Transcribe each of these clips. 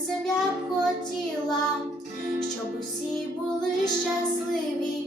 серцем я б хотіла, щоб усі були щасливі.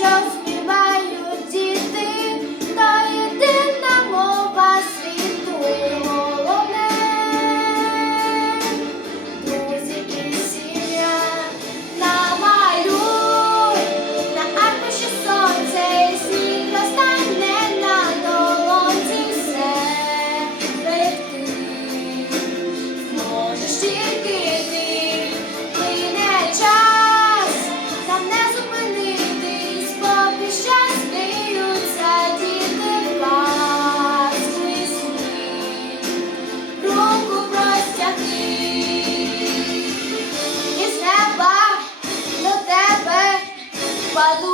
shows. Vai